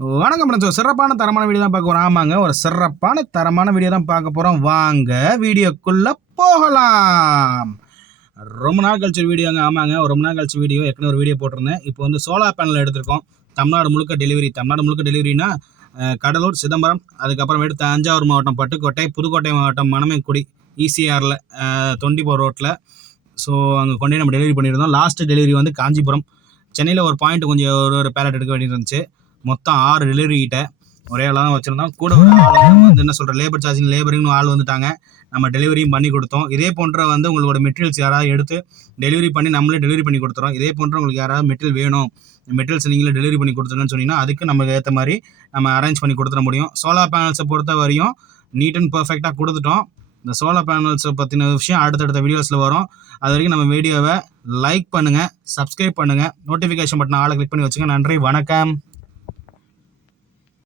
வணக்கம் ஃப்ரெண்ட்ஸ். சிறப்பான தரமான வீடியோ தான் பார்க்க போகிறோம். ஆமாங்க, ஒரு சிறப்பான தரமான வீடியோ தான் பார்க்க போகிறோம். வாங்க வீடியோக்குள்ளே போகலாம். ரொம்ப நாள் கழிச்சு வீடியோங்க. ஆமாங்க, ரொம்ப நாள் கழிச்சு வீடியோ. ஏற்கனவே ஒரு வீடியோ போட்டிருந்தேன். இப்போ வந்து சோலார் பேனல் எடுத்திருக்கோம். தமிழ்நாடு முழுக்க டெலிவரினா கடலூர், சிதம்பரம், அதுக்கப்புறமேட்டு தஞ்சாவூர் மாவட்டம் பட்டுக்கோட்டை, புதுக்கோட்டை மாவட்டம் மணமைக்குடி, ஈசிஆரில் 24 ரோட்டில். ஸோ அங்கே கொண்டே நம்ம டெலிவரி பண்ணியிருந்தோம். லாஸ்ட்டு டெலிவரி வந்து காஞ்சிபுரம். சென்னையில் ஒரு பாயிண்ட் கொஞ்சம் ஒரு பேலட் எடுக்க வேண்டியது இருந்துச்சு. மொத்தம் 6 டெலிவரி கிட்ட ஒரே ஆளாக தான் வச்சுருந்தோம். கூட ஒரு ஆள் வந்து என்ன சொல்கிற லேபர் சார்ஜிங் லேபரிங்னு ஆள் வந்துட்டாங்க. நம்ம டெலிவரியும் பண்ணி கொடுத்தோம். இதே போன்ற வந்து உங்களோட மெட்டீரியல்ஸ் யாராவது எடுத்து டெலிவரி பண்ணி நம்மளே டெலிவரி பண்ணி கொடுத்துறோம். இதே போன்ற உங்களுக்கு யாராவது மெட்டீரியல் வேணும், மெட்டீரியல்ஸ் நீங்களே டெலிவரி பண்ணி கொடுத்துருங்கன்னு சொன்னீங்கன்னா அதுக்கு நமக்கு ஏற்ற மாதிரி நம்ம அரேஞ்ச் பண்ணி கொடுத்துட முடியும். சோலார் பேனல்ஸை பொறுத்த வரையும் நீட் அண்ட் பர்ஃபெக்டாக கொடுத்துட்டோம். இந்த சோலார் பேனல்ஸை பற்றின விஷயம் அடுத்தடுத்த வீடியோஸில் வரும். அது வரைக்கும் நம்ம வீடியோவை லைக் பண்ணுங்கள், சப்ஸ்கிரைப் பண்ணுங்கள், நோட்டிஃபிகேஷன் பட்டன் ஆளை கிளிக் பண்ணி வச்சுங்க. நன்றி, வணக்கம்.